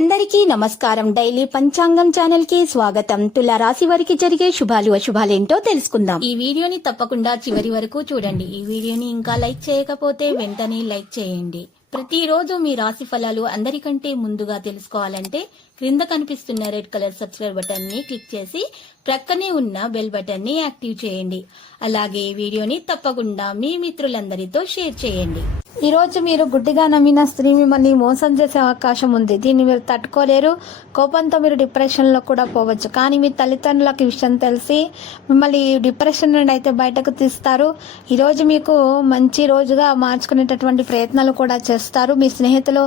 అందరికీ నమస్కారం. డైలీ పంచాంగం ఛానల్ కి స్వాగతం. తుల రాశి వారికి జరిగే శుభాలు అశుభాలేంటో తెలుసుకుందాం. ఈ వీడియోని తప్పకుండా చివరి వరకు చూడండి. ఈ వీడియోని ఇంకా లైక్ చేయకపోతే వెంటనే లైక్ చేయండి. ప్రతిరోజు మీ రాశి ఫలాలు అందరికంటే ముందుగా తెలుసుకోవాలంటే క్రింద కనిపిస్తున్న రెడ్ కలర్ సబ్స్క్రైబ్ బటన్ ని క్లిక్ చేసి ప్రక్కనే ఉన్న బెల్ బటన్ ని యాక్టివ్ చేయండి. అలాగే వీడియోని తప్పకుండా మీ మిత్రులందరితో షేర్ చేయండి. ఈ రోజు మీరు గుడ్డిగా నమ్మిన స్త్రీ మిమ్మల్ని మోసం చేసే అవకాశం ఉంది. దీన్ని మీరు తట్టుకోలేరు. కోపంతో మీరు డిప్రెషన్ లో కూడా పోవచ్చు. కానీ మీ తల్లిదండ్రులకు విషయం తెలిసి మిమ్మల్ని డిప్రెషన్ నుండి అయితే బయటకు తీస్తారు. ఈ రోజు మీకు మంచి రోజుగా మార్చుకునేటటువంటి ప్రయత్నాలు కూడా చేస్తారు. మీ స్నేహితులు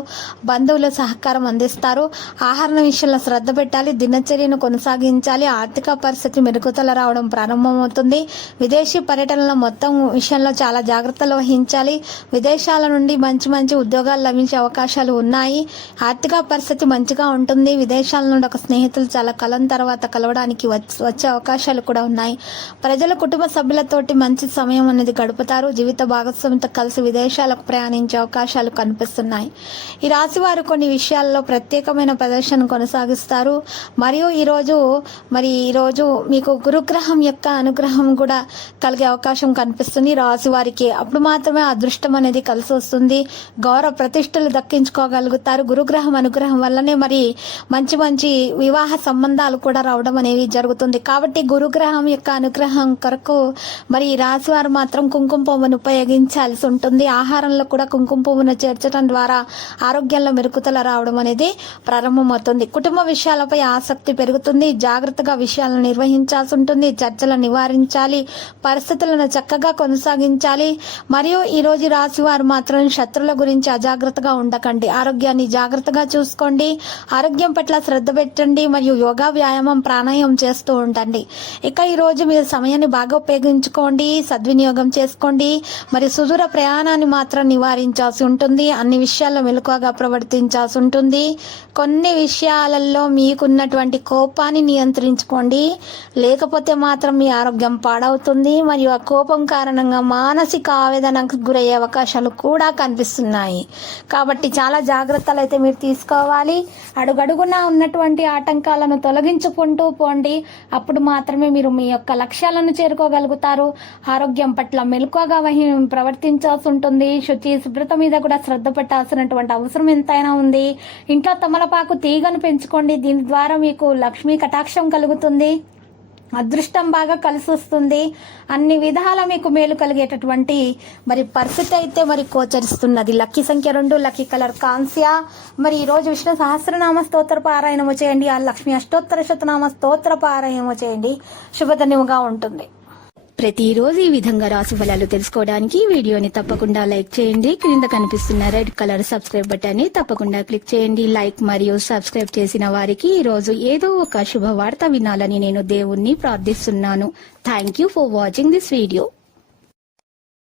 బంధువులు సహకారం అందిస్తారు. ఆహారం విషయంలో శ్రద్ధ పెట్టాలి. దినచర్యను కొనసాగించాలి. ఆర్థిక పరిస్థితి మెరుగుదల రావడం ప్రారంభమవుతుంది. విదేశీ పర్యటనలో మొత్తం విషయంలో చాలా జాగ్రత్తలు వహించాలి. విదేశాల నుండి మంచి మంచి ఉద్యోగాలు లభించే అవకాశాలు ఉన్నాయి. ఆర్థిక పరిస్థితి మంచిగా ఉంటుంది. విదేశాల నుండి ఒక స్నేహితులు చాలా కాలం తర్వాత కలవడానికి వచ్చే అవకాశాలు కూడా ఉన్నాయి. ప్రజలు కుటుంబ సభ్యులతోటి మంచి సమయం అనేది గడుపుతారు. జీవిత భాగస్వామితో కలిసి విదేశాలకు ప్రయాణించే అవకాశాలు కనిపిస్తున్నాయి. ఈ రాశి వారు కొన్ని విషయాల్లో ప్రత్యేకమైన ప్రదర్శన కొనసాగిస్తారు. మరియు ఈరోజు మీకు గురుగ్రహం యొక్క అనుగ్రహం కూడా కలిగే అవకాశం కనిపిస్తుంది రాశి వారికి. అప్పుడు మాత్రమే అదృష్టం అనేది కలిసి వస్తుంది. గౌరవ ప్రతిష్టలు దక్కించుకోగలుగుతారు. గురుగ్రహం అనుగ్రహం వల్లనే మంచి మంచి వివాహ సంబంధాలు కూడా రావడం అనేవి జరుగుతుంది. కాబట్టి గురుగ్రహం యొక్క అనుగ్రహం కొరకు రాశి వారు మాత్రం కుంకుమ పువ్వును ఉపయోగించాల్సి ఉంటుంది. ఆహారంలో కూడా కుంకుమ పువ్వును చేర్చడం ద్వారా ఆరోగ్యంలో మెరుగుదల రావడం అనేది ప్రారంభమవుతుంది. కుటుంబ విషయాలపై ఆసక్తి పెరుగుతుంది. జాగ్రత్తగా విషయాలను నిర్వహించాల్సి ఉంటుంది. చర్చలు నివారించాలి. పరిస్థితులను చక్కగా కొనసాగించాలి. మరియు ఈ రోజు రాశి వారు మాత్రం శత్రువుల గురించి అజాగ్రత్తగా ఉండకండి. ఆరోగ్యాన్ని జాగ్రత్తగా చూసుకోండి. ఆరోగ్యం పట్ల శ్రద్ధ పెట్టండి. మరియు యోగా, వ్యాయామం, ప్రాణాయామం చేస్తూ ఉండండి. ఇక ఈ రోజు మీరు సమయాన్ని బాగా ఉపయోగించుకోండి. సద్వినియోగం చేసుకోండి. సుదూర ప్రయాణాన్ని మాత్రం నివారించాల్సి ఉంటుంది. అన్ని విషయాల్లో మెలకువగా ప్రవర్తించాల్సి ఉంటుంది. కొన్ని విషయాలలో మీకున్నటువంటి కోపాన్ని నియంత్రించుకోండి. లేకపోతే మాత్రం మీ ఆరోగ్యం పాడవుతుంది. మరియు ఆ కోపం కారణంగా మానసిక ఆవేదనకు గురయ్యే అవకాశాలు కూడా కనిపిస్తున్నాయి. కాబట్టి చాలా జాగ్రత్తలు అయితే మీరు తీసుకోవాలి. అడుగడుగునా ఉన్నటువంటి ఆటంకాలను తొలగించుకుంటూ పోండి. అప్పుడు మాత్రమే మీరు మీ యొక్క లక్ష్యాలను చేరుకోగలుగుతారు. ఆరోగ్యం పట్ల మెలకువగా ప్రవర్తించాల్సి ఉంటుంది. శుభ్రత మీద కూడా శ్రద్ధ పెట్టాల్సినటువంటి అవసరం ఎంతైనా ఉంది. ఇంట్లో తమలపాకు తీగను పెంచుకోండి. దీని ద్వారా మీకు లక్ష్మీ కటాక్షం కలుగుతుంది. అదృష్టం బాగా కలిసి వస్తుంది. అన్ని విధాల మీకు మేలు కలిగేటటువంటి పరిస్థితి అయితే గోచరిస్తున్నది. లక్కీ సంఖ్య 2, లక్కీ కలర్ కాంస్య. ఈ రోజు విష్ణు సహస్రనామ స్తోత్ర పారాయణము చేయండి. ఆ లక్ష్మీ అష్టోత్తర శతనామ స్తోత్ర పారాయణము చేయండి. శుభదినముగా ఉంటుంది. ప్రతిరోజు ఈ విధంగా రాశి ఫలాలు తెలుసుకోవడానికి వీడియోని తప్పకుండా లైక్ చేయండి. క్రింద కనిపిస్తున్న రెడ్ కలర్ సబ్స్క్రైబ్ బటన్ ని తప్పకుండా క్లిక్ చేయండి. లైక్ మరియు సబ్స్క్రైబ్ చేసిన వారికి ఈ రోజు ఏదో ఒక శుభవార్త వినాలని నేను దేవుణ్ణి ప్రార్థిస్తున్నాను. Thank you for watching this video.